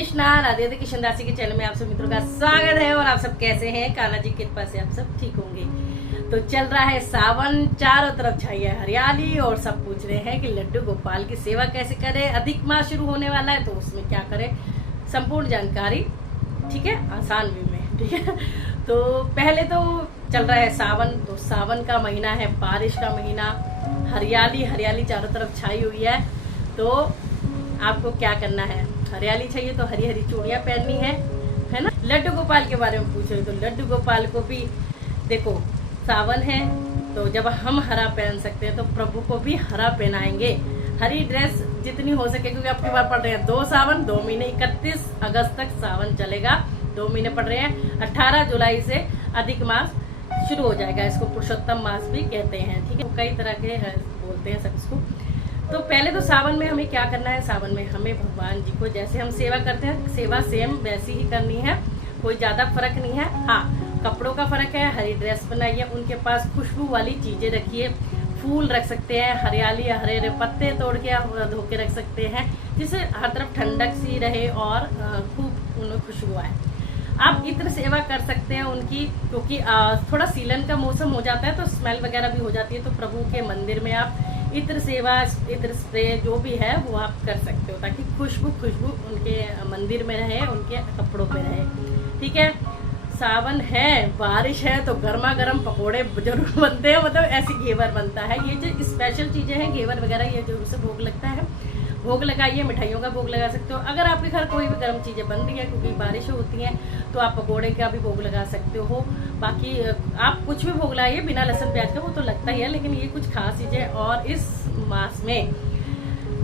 कृष्णा, राधे राधे। किशन दासी के चैनल में आप सब मित्रों का स्वागत है। और आप सब कैसे हैं? कान्हा जी की कृपा से आप सब ठीक होंगे। तो चल रहा है सावन, चारों तरफ छाई है हरियाली और सब पूछ रहे हैं कि लड्डू गोपाल की सेवा कैसे करें। अधिक मास शुरू होने वाला है तो उसमें क्या करें, संपूर्ण जानकारी, ठीक है, आसान वे में, ठीक है। तो पहले तो चल रहा है सावन, तो सावन का महीना है, बारिश का महीना, हरियाली हरियाली चारों तरफ छाई हुई है। तो आपको क्या करना है, हरियाली चाहिए तो हरी हरी चूड़ियां पहननी है ना। लड्डू गोपाल के बारे में पूछ रहे तो लड्डू गोपाल को भी देखो, सावन है तो जब हम हरा पहन सकते हैं तो प्रभु को भी हरा पहनाएंगे। हरी ड्रेस जितनी हो सके, क्योंकि आपके बार पड़ रहे हैं 2 सावन, 2 महीने, 31 अगस्त तक सावन चलेगा, 2 महीने पड़ रहे हैं। 18 जुलाई से अधिक मास शुरू हो जाएगा, इसको पुरुषोत्तम मास भी कहते हैं, ठीक है। कई तरह के बोलते हैं सब इसको। तो पहले तो सावन में हमें क्या करना है, सावन में हमें भगवान जी को जैसे हम सेवा करते हैं, सेवा सेम वैसी ही करनी है, कोई ज्यादा फर्क नहीं है। हाँ, कपड़ों का फर्क है, हरी ड्रेस बनाइए, उनके पास खुशबू वाली चीजें रखिए, फूल रख सकते हैं, हरियाली, हरे हरे पत्ते तोड़ के धो के रख सकते हैं, जिससे हर तरफ ठंडक सी रहे और खूब उनमें खुशबू आए। आप इत्र सेवा कर सकते हैं उनकी, क्योंकि थोड़ा सीलन का मौसम हो जाता है तो स्मेल वगैरह भी हो जाती है। तो प्रभु के मंदिर में आप इत्र सेवा, इत्र स्प्रे जो भी है वो आप कर सकते हो, ताकि खुशबू उनके मंदिर में रहे, उनके कपड़ों पे रहे, ठीक है। सावन है, बारिश है, तो गर्मा गर्म पकोड़े जरूर बनते हैं, मतलब ऐसी घेवर बनता है। ये जो स्पेशल चीजें हैं, घेवर वगैरह, ये जरूर से भोग लगता है, भोग लगाइए। मिठाइयों का भोग लगा सकते हो। अगर आपके घर कोई भी गर्म चीजें बन रही है, क्योंकि बारिशें होती हैं, तो आप पकोड़े का भी भोग लगा सकते हो। बाकी आप कुछ भी भोग लगाइए बिना लहसुन प्याज का, वो तो लगता ही है, लेकिन ये कुछ खास चीजें। और इस मास में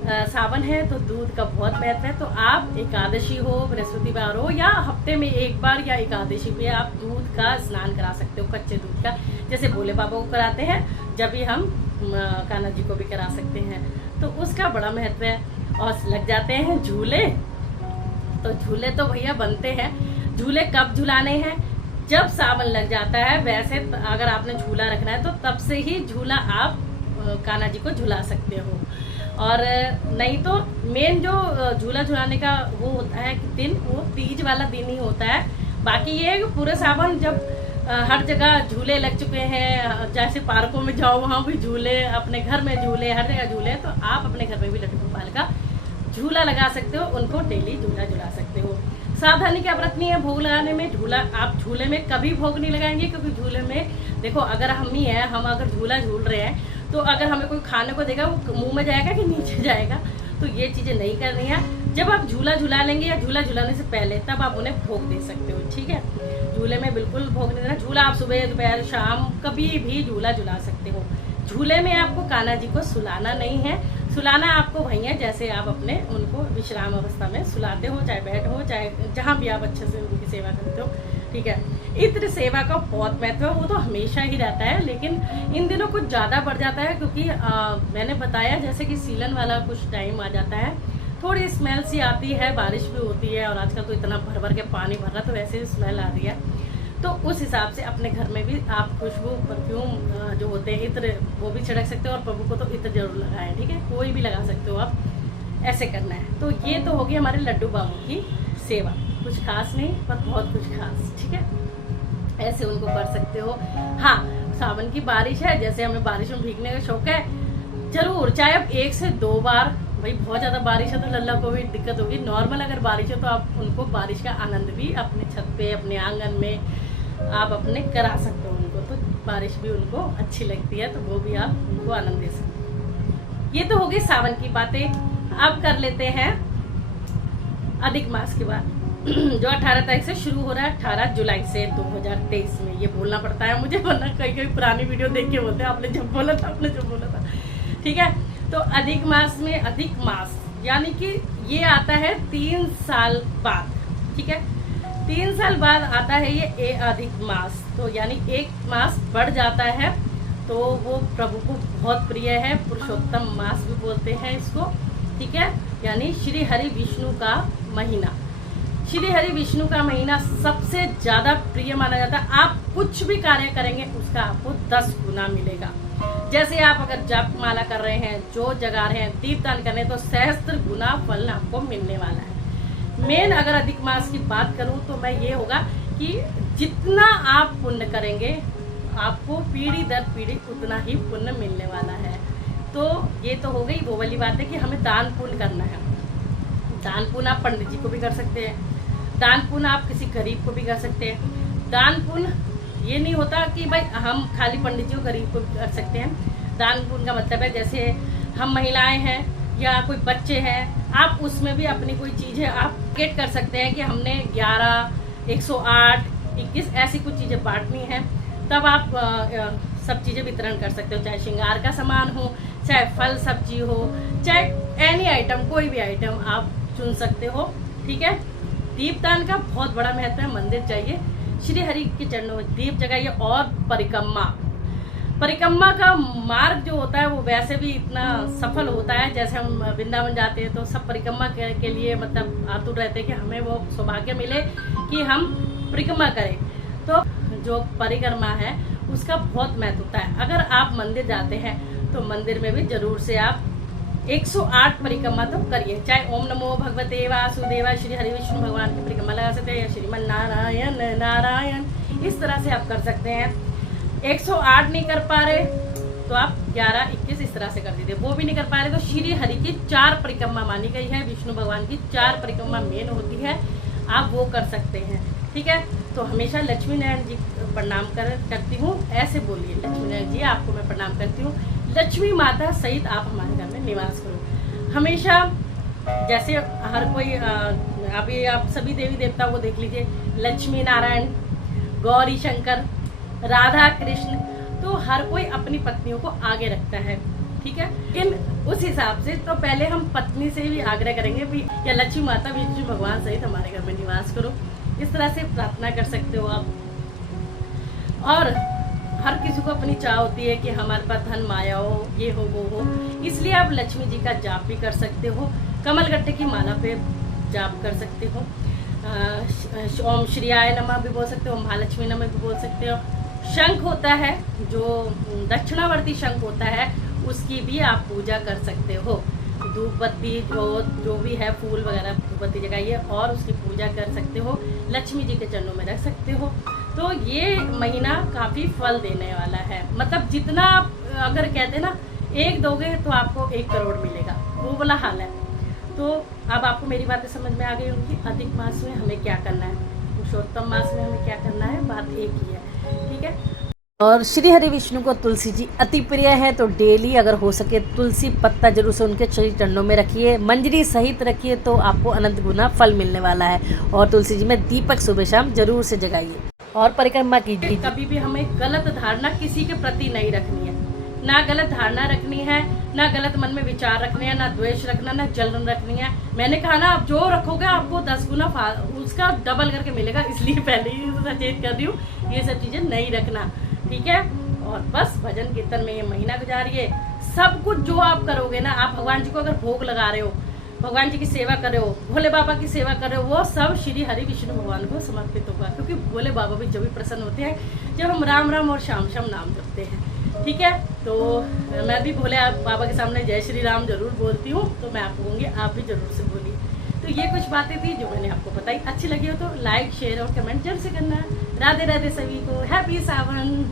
सावन है तो दूध का बहुत महत्व है। तो आप एकादशी हो, बृहस्पतिवार हो, या हफ्ते में एक बार या एकादशी पे आप दूध का स्नान करा सकते हो, कच्चे दूध का, जैसे भोले बाबा को कराते हैं, जब भी हम कान्हा जी को भी करा सकते हैं। तो उसका बड़ा महत्व है। और लग जाते हैं झूले, तो झूले तो भैया बनते हैं। झूले कब झुलाने हैं, जब सावन लग जाता है। वैसे अगर आपने झूला रखना है तो तब से ही झूला आप कान्हा जी को झुला सकते हो। और नहीं तो मेन जो झूला झुलाने का वो होता है कि दिन, वो तीज वाला दिन ही होता है। बाकी ये है कि पूरे सावन जब हर जगह झूले लग चुके हैं, जैसे पार्कों में जाओ वहाँ भी झूले, अपने घर में झूले, हर जगह झूले, तो आप अपने घर में भी लड्डू गोपाल का झूला लगा सकते हो, उनको डेली झूला झुला सकते हो। सावधानी क्या बरतनी है भोग लगाने में, झूला आप झूले में कभी भोग नहीं लगाएंगे, क्योंकि झूले में देखो, अगर हम ही है, हम अगर झूला झूल रहे हैं तो अगर हमें कोई खाने को देगा, वो मुंह में जाएगा कि नीचे जाएगा, तो ये चीजें नहीं करनी है। जब आप झूला झुला लेंगे या झूला झुलाने से पहले, तब आप उन्हें भोग दे सकते हो, ठीक है। झूले में बिल्कुल भोग नहीं देना। झूला आप सुबह, दोपहर, शाम कभी भी झूला झुला सकते हो। झूले में आपको कान्हा जी को सुलाना नहीं है, सुलाना आपको भैया जैसे आप अपने उनको विश्राम अवस्था में सुलाते हो, चाहे बैठ हो, चाहे जहाँ भी आप अच्छे से उनकी सेवा करते हो, ठीक है। इत्र सेवा का बहुत महत्व है, वो तो हमेशा ही रहता है, लेकिन इन दिनों कुछ ज्यादा बढ़ जाता है, क्योंकि मैंने बताया जैसे कि सीलन वाला कुछ टाइम आ जाता है, थोड़ी स्मेल सी आती है, बारिश भी होती है, और आजकल तो इतना भर भर के पानी भर रहा, तो वैसे ही स्मेल आ रही है। तो उस हिसाब से अपने घर में भी आप खुशबू, परफ्यूम जो होते हैं, इत्र, वो भी छिड़क सकते हो। और प्रभु को तो इत्र जरूर लगाएं, ठीक है, कोई भी लगा सकते हो आप, ऐसे करना है। तो ये तो होगी हमारे लड्डू बाबू की सेवा, कुछ खास नहीं पर बहुत कुछ खास, ठीक है, ऐसे उनको कर सकते हो। हाँ, सावन की बारिश है, जैसे हमें बारिश में भीगने का शौक है, जरूर, चाहे आप 1 से 2 बार, भाई बहुत ज्यादा बारिश है तो लल्ला को भी दिक्कत होगी। नॉर्मल अगर बारिश है तो आप उनको बारिश का आनंद भी अपने छत पे, अपने आंगन में आप अपने करा सकते हो उनको, तो बारिश भी उनको अच्छी लगती है, तो वो भी आप उनको आनंद दे सकते हो। ये तो हो गई सावन की बातें। अब कर लेते हैं अधिक मास की बात, जो 18 तारीख से शुरू हो रहा है, 18 जुलाई से 2023 में। ये बोलना पड़ता है मुझे, वरना कई पुरानी वीडियो देख के बोलते हैं आपने जब बोला था, आपने जब बोला था, ठीक है। तो अधिक मास में, अधिक मास यानी कि ये आता है 3 साल बाद, ठीक है, 3 साल बाद आता है ये अधिक मास। तो यानी 1 मास बढ़ जाता है, तो वो प्रभु को बहुत प्रिय है, पुरुषोत्तम मास भी बोलते हैं इसको, ठीक है। यानी श्री हरि विष्णु का महीना, श्री हरि विष्णु का महीना सबसे ज्यादा प्रिय माना जाता है। आप कुछ भी कार्य करेंगे उसका आपको 10 गुना मिलेगा। जैसे आप अगर जप माला कर रहे हैं, जो जगा रहे हैं, दीपदान कर रहे हैं, तो सहस्त्र गुना फल आपको मिलने वाला है। मेन अगर अधिक मास की बात करूं तो मैं ये होगा कि जितना आप पुण्य करेंगे आपको पीढ़ी दर पीढ़ी उतना ही पुण्य मिलने वाला है। तो ये तो हो गई वो वाली बात है कि हमें दान पुण्य करना है। दान पुण्य आप पंडित जी को भी कर सकते हैं, दान पुण्य आप किसी गरीब को भी कर सकते हैं। दान पुण्य ये नहीं होता कि भाई हम खाली पंडित जी को गरीब को भी कर सकते हैं। दान पुण्य का मतलब है जैसे हम महिलाएं हैं या कोई बच्चे हैं, आप उसमें भी अपनी कोई चीज़ें आप गेट कर सकते हैं कि हमने 11, 108, 21 ऐसी कुछ चीज़ें बांटनी है, तब आप सब चीज़ें वितरण कर सकते हो। चाहे श्रृंगार का सामान हो, चाहे फल सब्जी हो, चाहे एनी आइटम, कोई भी आइटम आप चुन सकते हो। ठीक है। दीपदान का बहुत बड़ा महत्व है। मंदिर जाइए, श्री हरि के चरणों में दीप जगाइए और परिक्रमा का मार्ग जो होता है वो वैसे भी इतना सफल होता है। जैसे हम वृंदावन जाते हैं तो सब परिक्रमा के लिए मतलब आतुर रहते हैं कि हमें वो सौभाग्य मिले कि हम परिक्रमा करें। तो जो परिक्रमा है उसका बहुत महत्व होता है। अगर आप मंदिर जाते हैं तो मंदिर में भी जरूर से आप 108 परिक्रमा तो करिए। चाहे ओम नमो भगवते वासुदेवाय श्री हरि विष्णु भगवान की परिक्रमा लगा सकते हैं, या श्रीमन नारायण नारायण, इस तरह से आप कर सकते हैं। 108 नहीं कर पा रहे तो आप 11, 21 इस तरह से कर दीजिए। वो भी नहीं कर पा रहे तो श्री हरि की 4 परिक्रमा मानी गई है, विष्णु भगवान की 4 परिक्रमा मेन होती है, आप वो कर सकते हैं। ठीक है। तो हमेशा लक्ष्मी नारायण जी प्रणाम करती हूँ, ऐसे बोलिए लक्ष्मी नारायण जी आपको मैं प्रणाम करती हूँ। लक्ष्मी माता सहित आप हमारे घर में निवास करो हमेशा। जैसे हर कोई अभी आप सभी देवी देवता को देख लीजिए, लक्ष्मी नारायण, गौरी शंकर, राधा कृष्ण, तो हर कोई अपनी पत्नियों को आगे रखता है। ठीक है। लेकिन उस हिसाब से तो पहले हम पत्नी से भी आग्रह करेंगे भी या लक्ष्मी माता विष्णु भगवान सहित हमारे घर में निवास करो। इस तरह से प्रार्थना कर सकते हो आप। और हर किसी को अपनी चाह होती है कि हमारे पास धन माया हो, ये हो वो हो, इसलिए आप लक्ष्मी जी का जाप भी कर सकते हो। कमलगट्टे की माला पे जाप कर सकते हो। ओम श्री आय नमः भी बोल सकते हो, महालक्ष्मी नमः भी बोल सकते हो। शंख होता है जो दक्षिणावर्ती शंख होता है, उसकी भी आप पूजा कर सकते हो। धूप बत्ती जो भी है, फूल वगैरह धूप बत्ती जगाइए और उसकी पूजा कर सकते हो। लक्ष्मी जी के चरणों में रख सकते हो। तो ये महीना काफ़ी फल देने वाला है। मतलब जितना आप अगर कहते ना 1 दोगे तो आपको 1 करोड़ मिलेगा, वो वाला हाल है। तो अब आपको मेरी बातें समझ में आ गई होंगी। अधिक मास में हमें क्या करना है, पुरुषोत्तम मास में हमें क्या करना है, बात एक ही है। ठीक है। और श्री हरि विष्णु को तुलसी जी अति प्रिय है, तो डेली अगर हो सके तुलसी पत्ता जरूर से उनके चरणों में रखिए, मंजरी सहित रखिए, तो आपको अनंत गुना फल मिलने वाला है। और तुलसी जी में दीपक सुबह शाम जरूर से जगाइए और परिक्रमा कीजिए। कभी भी हमें गलत धारणा किसी के प्रति नहीं रखनी है, ना गलत धारणा रखनी है, ना गलत मन में विचार रखने हैं, ना द्वेष रखना, ना जलन रखनी है। मैंने कहा ना, आप जो रखोगे आपको 10 गुना उसका डबल करके मिलेगा, इसलिए पहले ही सचेत कर रही हूँ, ये सब चीजें नहीं रखना। ठीक है। और बस भजन कीर्तन में ये महीना गुजारिए। सब कुछ जो आप करोगे ना, आप भगवान जी को अगर भोग लगा रहे हो, भगवान जी की सेवा कर रहे हो, भोले बाबा की सेवा कर रहे हो, वो सब श्री हरि विष्णु भगवान को समर्पित होगा। क्योंकि भोले बाबा भी जब भी प्रसन्न होते हैं जब हम राम राम और श्याम श्याम नाम जपते हैं। ठीक है। तो मैं भी भोले बाबा के सामने जय श्री राम जरूर बोलती हूँ, तो मैं आपको कहूँगी आप भी जरूर से बोलिए। तो ये कुछ बातें थी जो मैंने आपको बताई। अच्छी लगी हो तो लाइक शेयर और कमेंट जरूर से करना। राधे राधे सभी को, हैप्पी सावन।